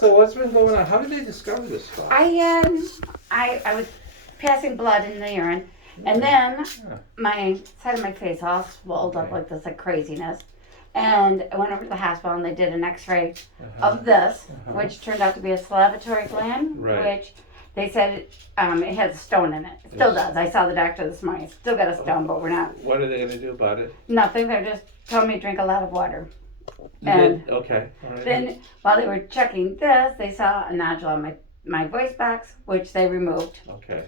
So what's been going on? How did they discover this stuff? I was passing blood in the urine, and then Yeah. my side of my face all swelled up Okay. like this, like craziness. And I went over to the hospital and they did an X-ray Uh-huh. of this, Uh-huh. which turned out to be a salivatory gland, Right. which they said it has a stone in it. It still Yes. does. I saw the doctor this morning. It's still got a stone, but we're not. What are they going to do about it? Nothing. They're just telling me to drink a lot of water. You And did? Okay. All right. then while they were checking this, they saw a nodule on my voice box, which they removed, Okay.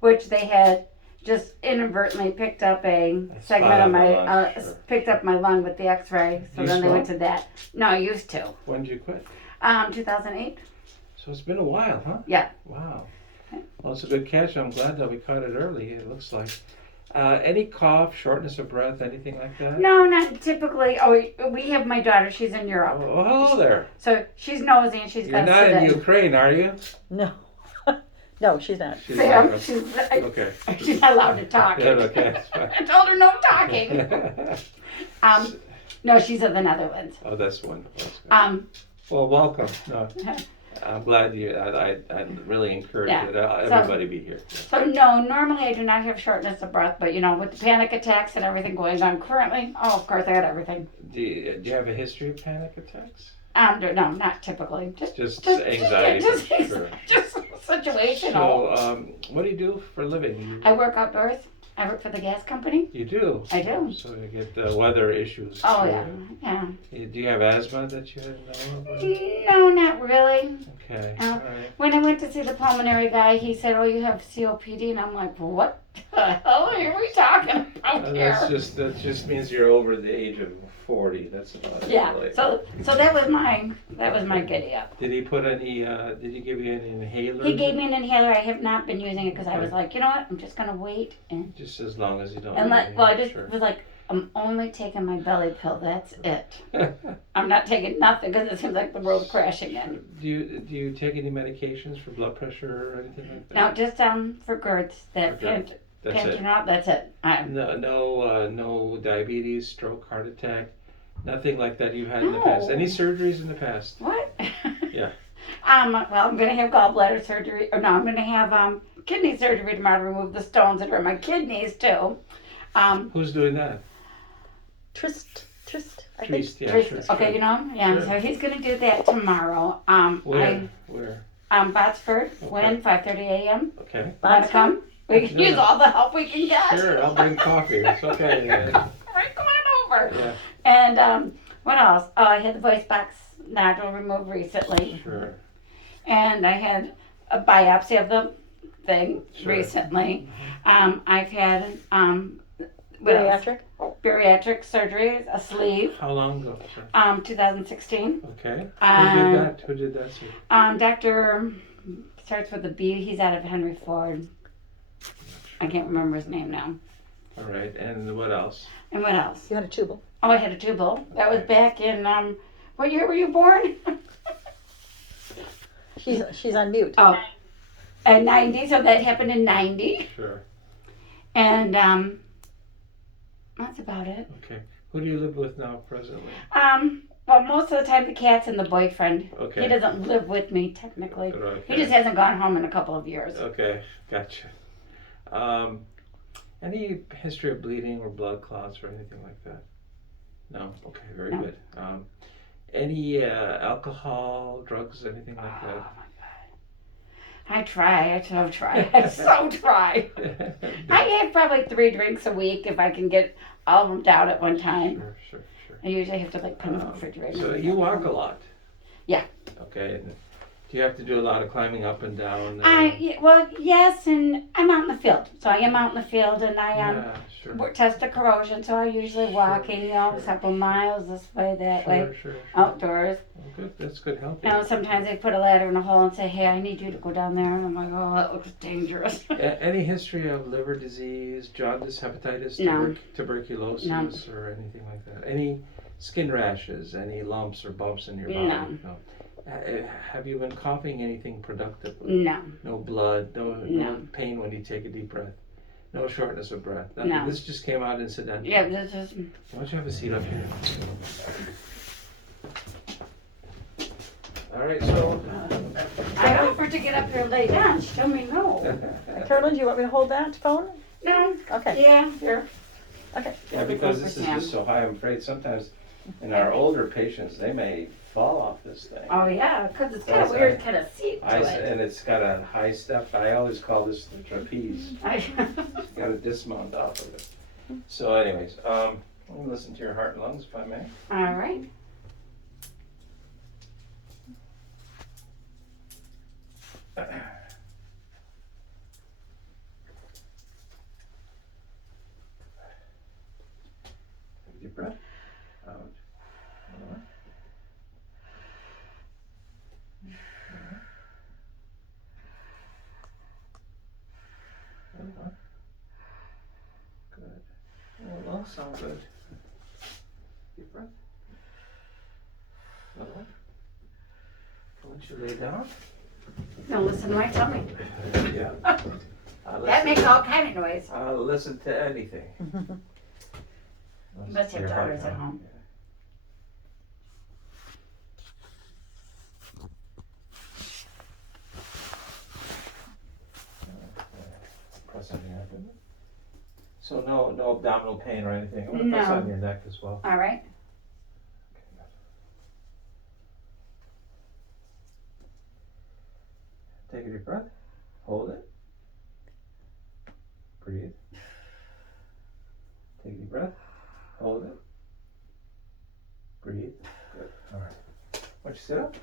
which they had just inadvertently picked up a segment spot of on the my, lung, sure. picked up my lung with the X-ray. So Do you then they went smoke? to that. No, I used to. When did you quit? 2008. So it's been a while, huh? Yeah. Wow. Well, it's a good catch. I'm glad that we caught it early. It looks like. Any cough, shortness of breath, anything like that? No, not typically. Oh, we have my daughter. She's in Oh, Europe, hello there. so she's nosy and she's You're got not in sedate. Ukraine, are you? No. No, she's not. She's Sam, not. Okay. she's not allowed to talk. Good, okay. That's I told her no talking. fine. No, she's in the Netherlands. Oh, that's wonderful. That's good. Well, welcome. No, I'm glad you. I really encourage Yeah. that So- everybody be here. So no, normally I do not have shortness of breath, but with the panic attacks and everything going on currently, of course I got everything. Do you have a history of panic attacks? No, not typically. Just anxiety. Just, for sure. just situational. So, what do you do for a living? I work outdoors. I work for the gas company. You do. I do. So you get weather issues. Oh sure. yeah. Do you have asthma that you know of? No, not really. Okay. Oh. All right. When I went to see the pulmonary guy, he said, "Oh, you have COPD," and I'm like, "What the hell are we talking about here?" That just means you're over the age of 40. That's about it. Yeah. Really. So that was my giddy up. Did he put any? Did he give you any inhalers? He gave me an inhaler. I have not been using it because I was like, you know what? I'm just gonna wait and Just as long as you don't. I just Sure. was like, I'm only taking my belly pill. That's it. I'm not taking nothing because it seems like the world's crashing in. Do you take any medications for blood pressure or anything like that? No, just for GERDs. That For GERD. That's it. Panthenol. That's it. No diabetes, stroke, heart attack, nothing like that you had in the No. past. Any surgeries in the past? What? Yeah. Well, I'm gonna have gallbladder surgery. Or no, I'm gonna have kidney surgery tomorrow to remove the stones that are in my kidneys too. Who's doing that? Trist. I think. Priest, yeah, Tris- sure. okay, Sure. so he's gonna do that tomorrow. Where? Botsford, when 5:30 a.m. Okay. Want to come? We can No, use no. all the help we can get. Sure, I'll bring coffee. It's okay. Right, come on over. Yeah, And what else? Oh, I had the voice box nodule removed recently, sure. and I had a biopsy of the thing Sure. recently. I've had what else? Bariatric. Bariatric surgery, a sleeve, How long ago? Sir? 2016. Okay. Um, Who did that? Sir? Doctor starts with a B. He's out of Henry Ford. I can't remember his name now. All right. And what else? And what else? You had a tubal. Oh, I had a tubal. That was back in what year were you born? She's on mute. Oh, in 90. So that happened in 90, Sure. and that's about it. Okay. Who do you live with now, presently? Well, most of the time the cat's and the boyfriend. Okay. He doesn't live with me technically. Okay. He just hasn't gone home in a couple of years. Okay, gotcha. Any history of bleeding or blood clots or anything like that? No? Okay, very No. good. Any alcohol, drugs, anything like Oh my god. I try. I so try. that? I have probably 3 drinks a week if I can get all of them down at one time. Sure. I usually have to put them in the refrigerator. So you walk a lot? Yeah. Okay. And do you have to do a lot of climbing up and down? Well, yes, and I'm out in the field. So I am out in the field, and I Yeah, sure. test the corrosion. So I usually walking, sure. a couple miles this way, that way, Sure. outdoors. Well, good. That's good help. Sometimes they put a ladder in a hole and say, "Hey, I need you to go down there," and I'm like, "Oh, that looks dangerous." Any history of liver disease, jaundice, hepatitis, No. tuberculosis, No. or anything like that? Any skin rashes, any lumps or bumps in your body? No. Have you been coughing anything productively? No. No blood, no No. pain when you take a deep breath, no shortness of breath. Nothing. No. This just came out incidentally. Yeah, this is. Why don't you have a seat up here? All right, so. I offered to get up here and lay down. She told me no. Carolyn, do you want me to hold that phone? No. Okay. Yeah, here. Okay. Yeah, because this is just so high, I'm afraid sometimes in our older patients, they may fall off this thing. Oh yeah, because it's got Yes, a weird kind of seat to it. And it's got a high step, I always call this the trapeze. I- You gotta dismount off of it. So anyways, I'm gonna listen to your heart and lungs if I may. All right. Take a deep breath. Out. Another one. Another one. Good. Oh, lungs sound good. Deep breath. Another one. Once you lay down. Now listen to my tummy. Yeah. That makes all kind of noise. I'll listen to anything. Must have Your heart daughters at now. home. Press on your neck, isn't it? So no abdominal pain or anything. I'm gonna press No. on your neck as well. All right. Okay, good. Take a deep breath. Hold it. Breathe. Take a deep breath. Hold it. Breathe. Good. All right. Why don't you sit up?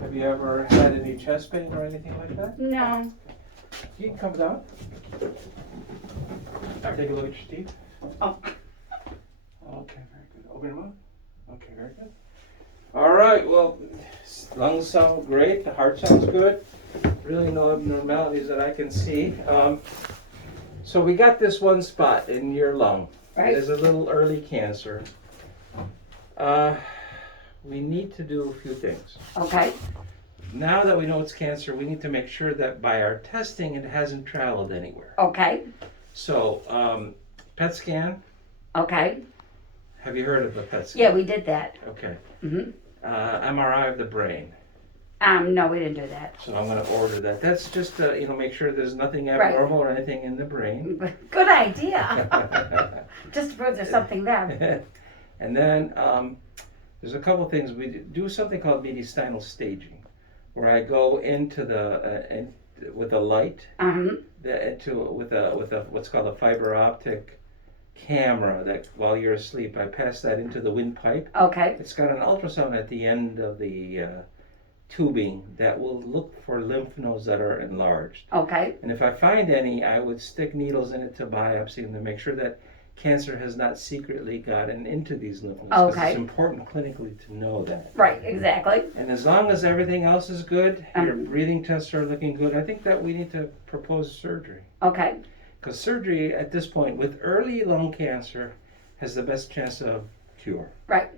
Have you ever had any chest pain or anything like that? No. You can come down. Take a look at your teeth. Oh. Okay, very good. Open your mouth. Okay, very good. All right, well, lungs sound great. The heart sounds good. Really no abnormalities that I can see. So we got this one spot in your lung. Right. It is a little early cancer. We need to do a few things. Okay. Now that we know it's cancer, we need to make sure that by our testing it hasn't traveled anywhere. Okay. So, PET scan. Okay. Have you heard of a PET scan? Yeah, we did that. Okay. Mhm. MRI of the brain. No, we didn't do that. So I'm going to order that. That's just to, make sure there's nothing Right. abnormal or anything in the brain. Good idea. Just to prove there's something there. And then there's a couple things. We do something called mediastinal staging, where I go into the with a light, with a what's called a fiber optic camera. That while you're asleep, I pass that into the windpipe. Okay. It's got an ultrasound at the end of the tubing that will look for lymph nodes that are enlarged. Okay. And if I find any, I would stick needles in it to biopsy them to make sure that cancer has not secretly gotten into these lymph nodes. 'Cause Okay. it's important clinically to know that. Right, exactly. And as long as everything else is good, your Um. breathing tests are looking good, I think that we need to propose surgery. Okay. Because surgery at this point with early lung cancer has the best chance of cure. Right.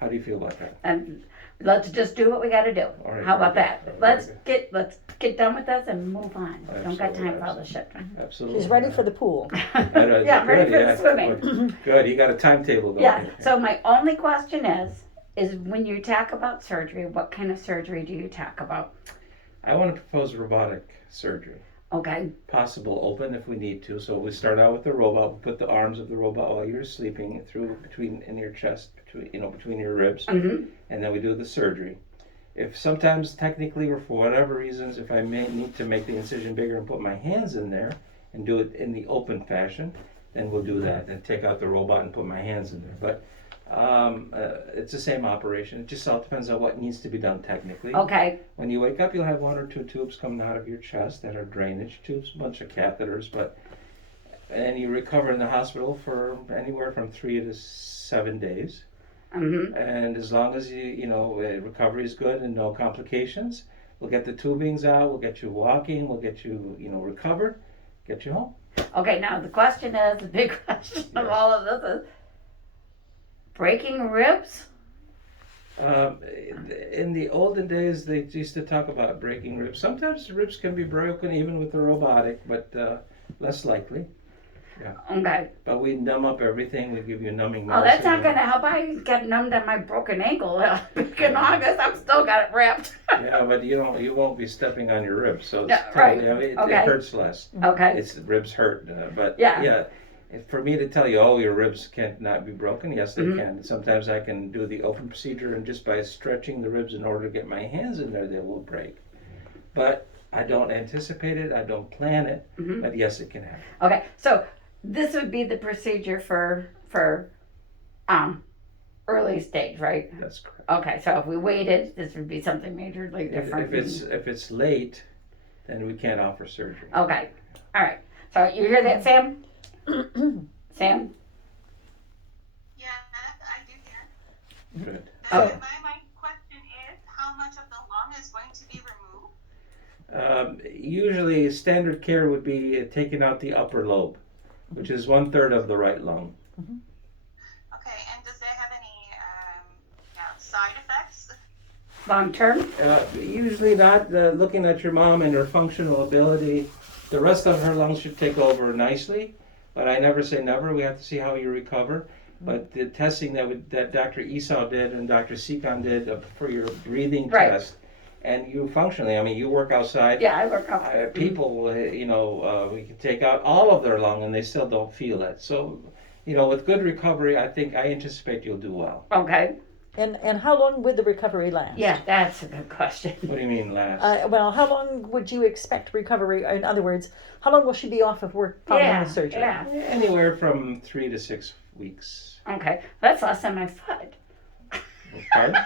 How do you feel about that? And let's just do what we got to do. All right, How about very that? good. Let's Very get done with this and move on. Don't got Absolutely, time for all this shit. Absolutely. She's ready for the pool. Yeah, ready for the swimming. Good. You got a timetable going. Yeah. So my only question is when you talk about surgery, what kind of surgery do you talk about? I want to propose robotic surgery. Okay. Possible open if we need to. So we start out with the robot. We put the arms of the robot while you're sleeping in your chest, between your ribs, Mm-hmm. and then we do the surgery. If sometimes technically or for whatever reasons, if I may need to make the incision bigger and put my hands in there and do it in the open fashion, then we'll do that and take out the robot and put my hands in there. But it's the same operation. It just all depends on what needs to be done technically. Okay. When you wake up, you'll have 1 or 2 tubes coming out of your chest that are drainage tubes, a bunch of catheters, and you recover in the hospital for anywhere from 3 to 7 days. Mm-hmm. And as long as recovery is good and no complications, we'll get the tubings out, we'll get you walking, we'll get you, recovered, get you home. Okay. Now the question is, the big question of Yes. all of this is breaking ribs. In the olden days, they used to talk about breaking ribs. Sometimes ribs can be broken even with the robotic, but less likely. Okay. But we numb up everything. We give you numbing Oh, medicine. that's not gonna help. I got numbed on my broken ankle back in August. I'm still got it wrapped. Yeah, but you won't be stepping on your ribs, so it's Yeah, right. totally, I mean, it Okay. hurts less. Okay. It's ribs hurt, but Yeah. for me to tell you, oh, your ribs can't not be broken, yes, they Mhm. can. Sometimes I can do the open procedure, and just by stretching the ribs in order to get my hands in there, they will break. But I don't anticipate it, I don't plan it, Mhm. but yes, it can happen. Okay. So this would be the procedure for early stage, right? That's correct. Okay. So if we waited, this would be something majorly different. If it's late, then we can't offer surgery. Okay. All right. So you hear that, Sam? Sam? Yeah, I do hear. Good. Oh. My question is, how much of the lung is going to be removed? Usually, standard care would be taking out the upper lobe, which is 1/3 of the right lung. Okay, and does that have any side effects? Long term? Usually not. Looking at your mom and her functional ability, the rest of her lungs should take over nicely. But I never say never. We have to see how you recover. But the testing that Dr. Esau did and Dr. Seekon did for your breathing Right. test, and you functionally, I mean, you work outside. Yeah, I work out. People, we can take out all of their lung and they still don't feel it. So, with good recovery, I anticipate you'll do well. Okay. And how long would the recovery last? Yeah, that's a good question. What do you mean last? Well, how long would you expect recovery? In other words, how long will she be off of work following the surgery? Yeah. Anywhere from 3 to 6 weeks. Okay. That's less than my foot. Pardon?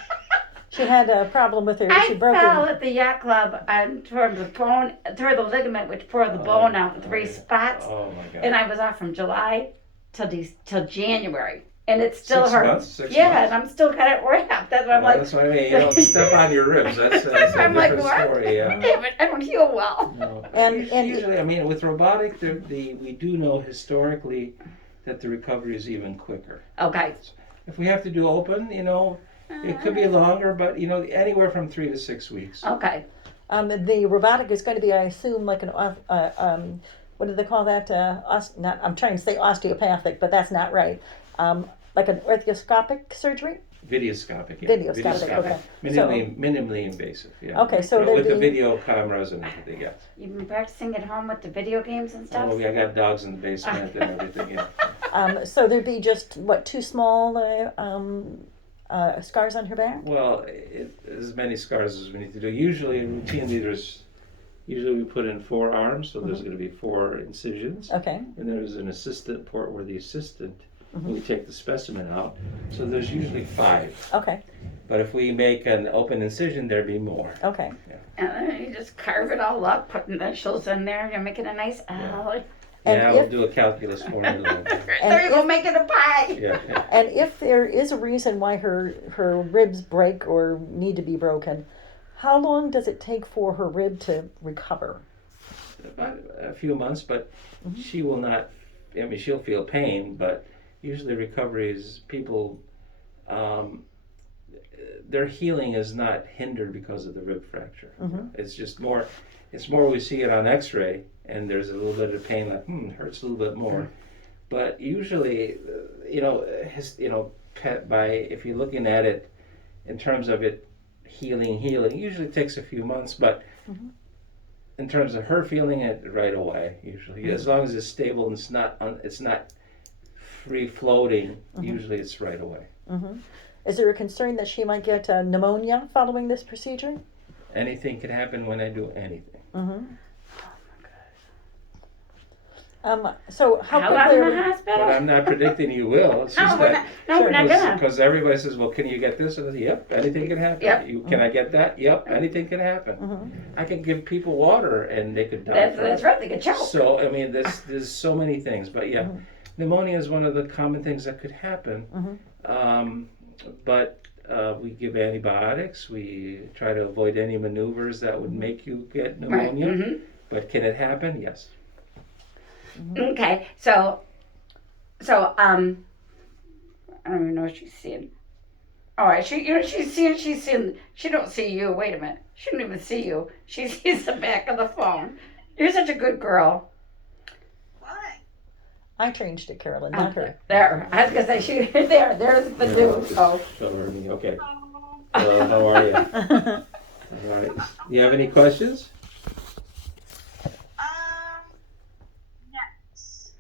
She had a problem with her. She I broke fell her. at the yacht club and tore the ligament, which tore the bone out in 3 spots. Oh my God. And I was off from July till January. And it still 6 hurts. months? 6 Yeah, months? and I'm still got it wrapped. That's why I'm Well, like, that's what I mean. You don't step on your ribs. That's a I'm like, different what? story. Yeah. Damn it, I don't heal well. No. And- Usually, I mean, with robotic, we do know historically that the recovery is even quicker. Okay. If we have to do open, it could be longer, but anywhere from 3 to 6 weeks. Okay. The robotic is going to be, I assume, like what do they call that? I'm trying to say osteopathic, but that's not right. Like an arthroscopic surgery? Videoscopic. Yeah. Videoscopic, okay. Minimally invasive. Yeah. Okay, so with the there'd be- video cameras and everything. Yeah. You've been practicing at home with the video games and stuff? Oh, I got dogs in the basement and everything. Yeah. So there'd be just, 2 small scars on her back? Well, as many scars as we need to do. Usually, routinely, we put in 4 arms, so there's going to be 4 incisions. Okay. And there's an assistant port where the assistant, we take the specimen out. So there's usually 5. Okay. But if we make an open incision, there'd be more. Okay. And then you just carve it all up, put initials in there, you're making a nice L. And Yeah, we'll if- do a calculus formula. There you go, make it a pie. Yeah. And if there is a reason why her ribs break or need to be broken, how long does it take for her rib to recover? About a few months, but she will not, I mean, she'll feel pain, but usually recovery is people, their healing is not hindered because of the rib fracture. It's just more, we see it on x-ray and there's a little bit of pain, like, it hurts a little bit more. But usually, if you're looking at it in terms of it healing, usually takes a few months, but in terms of her feeling it right away, usually, as long as it's stable and it's not free floating, usually it's right away. Is there a concern that she might get pneumonia following this procedure? Anything can happen when I do anything. So how How about in quickly? the hospital? But I'm not predicting you will. It's No, just we're that not, no, we're not gonna. because everybody says, well, can you get this? And I say, yep, anything can happen. Yep. Can I get that? Yep, anything can happen. I can give people water and they could die. That's right, they get choked. So, I mean, there's so many things. But yeah, pneumonia is one of the common things that could happen. But we give antibiotics. We try to avoid any maneuvers that would make you get Right. pneumonia. But can it happen? Yes. Okay, so I don't even know what she's seeing. All right, she's seeing. She don't see you. Wait a minute, she don't even see you. She sees the back of the phone. You're such a good girl. Why? I changed it, Carolyn, not her. There, I was gonna say, there's the new, oh. Show her me, okay. Hello, how are you? All right. Do you have any questions? Yes.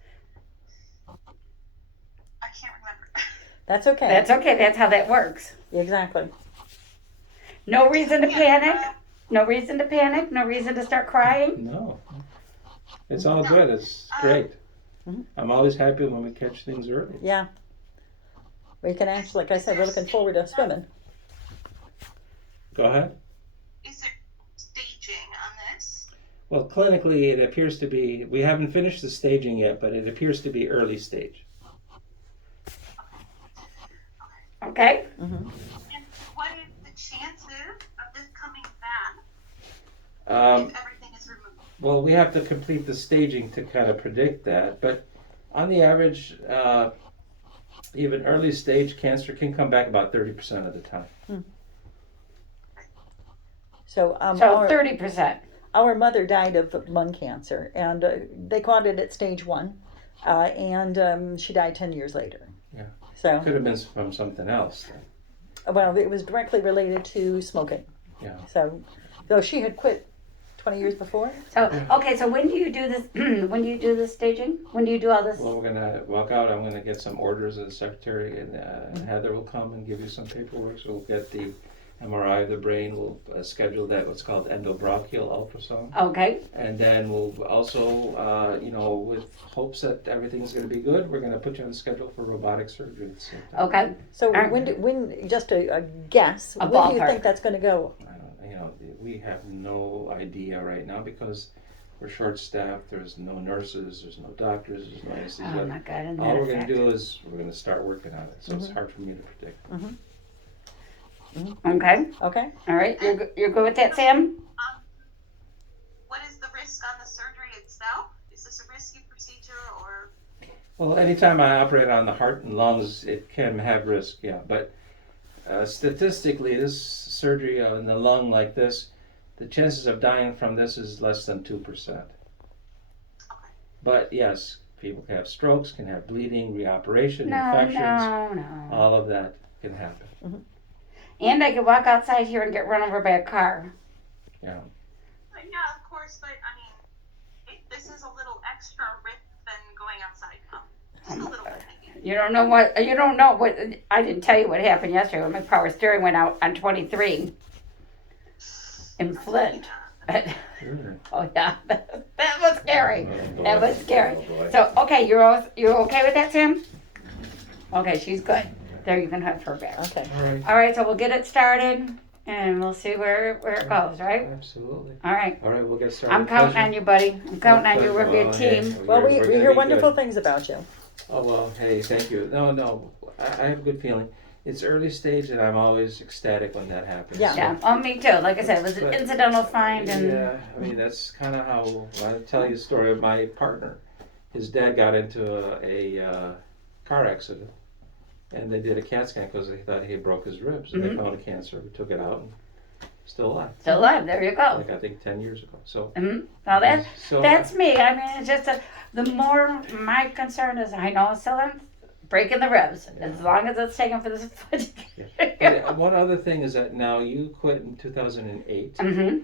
I can't remember. That's okay. That's okay, that's how that works. Exactly. No reason to panic, no reason to panic, no reason to start crying. No. It's all good. It's great. Mhm. I'm always happy when we catch things early. Yeah. We can actually, like I said, we're looking forward to swimming. Go ahead. Is there staging on this? Well, clinically, it appears to be, we haven't finished the staging yet, but it appears to be early stage. Okay, Mm-hmm. And what is the chances of this coming back Um, if everything is removed? Well, we have to complete the staging to kind of predict that, but on the average, even early stage cancer can come back about 30% of the time. So, so 30%. our mother died of lung cancer, and they caught it at stage 1, and she died 10 years later. Yeah. So, Could have been from something else. well, it was directly related to smoking. Yeah. So, though she had quit 20 years before. So, okay, so when do you do this, when do you do the staging? When do you do all this? Well, we're gonna walk out. I'm gonna get some orders as secretary, and Heather will come and give you some paperwork. So we'll get the MRI of the brain. We'll schedule that what's called endobronchial ultrasound, Okay, and then we'll also, with hopes that everything's gonna be good, we're gonna put you on the schedule for robotic surgery at the same time. okay. So, Alright. when just a guess, A when do you ballpark. think that's going to go? I don't, we have no idea right now because we're short-staffed. There's no nurses. There's no doctors. There's no Oh anesthesia. my God, isn't All that we're a gonna fact? do is we're gonna start working on it. So it's hard for me to predict. Okay, Okay. all right, you're good with that, Sam? What is the risk on the surgery itself? Is this a risky procedure or? Well, anytime I operate on the heart and lungs, it can have risk, yeah. But statistically, this surgery in the lung like this, the chances of dying from this is less than 2%. But yes, people can have strokes, can have bleeding, reoperation, infections. No. All of that can happen. And I could walk outside here and get run over by a car. Yeah. Yeah, of course, but I mean, this is a little extra risk than going outside. Just a little bit, maybe. You don't know what, I didn't tell you what happened yesterday when my power steering went out on 23 in Flint. Sure. Oh yeah, that was scary. Oh, That boy. was scary. Oh, boy. So, okay, you're okay with that, Sam? Okay, she's good. There, you can have her back. Okay. All right. All right, so we'll get it started and we'll see where it goes, right? Absolutely. All right. All right, we'll get started. I'm counting on you, buddy. I'm counting on you. We're a good Well, hey, team. Well, we we're gonna hear be wonderful good. things about you. Oh, well, hey, thank you. No, I have a good feeling. It's early stage, and I'm always ecstatic when that happens. Yeah. Yeah, oh, me too. Like I said, it was an But- incidental find and Yeah, I mean, that's kind of how, I'll tell you a story of my partner. His dad got into a car accident, and they did a CAT scan because they thought he had broke his ribs, and they found a cancer. We took it out, and still alive. still alive. There you go. Like, I think 10 years ago. So, Now so that's me. I mean, it's just the more my concern is, I know someone's breaking the ribs as long as it's taken for this. Yeah, one other thing is that now you quit in 2008. Mm-hmm.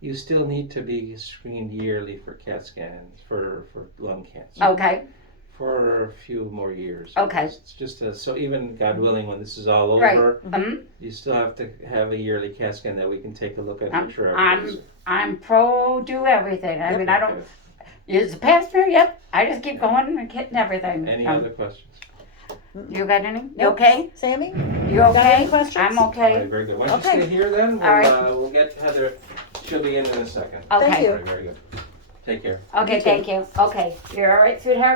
You still need to be screened yearly for CAT scans for lung cancer Okay. for a few more years. Okay. It's just so even God willing, when this is all Right. over, Mm-hmm. you still have to have a yearly CAT scan that we can take a look at. I'm- Make sure everything's I'm pro do everything. I mean, I don't. okay. Is a pastor? Yep. I just keep going and getting everything. Any other questions? You got any? You Nope. okay? Sammy? You Got any okay? questions? I'm All okay. right, very good. Why don't Okay. you stay here then? All right. We'll get Heather. She'll be in a second. Okay. Thank you. All right, very good. Take care. Okay. You too. Thank you. Okay. You're all right, sweetheart.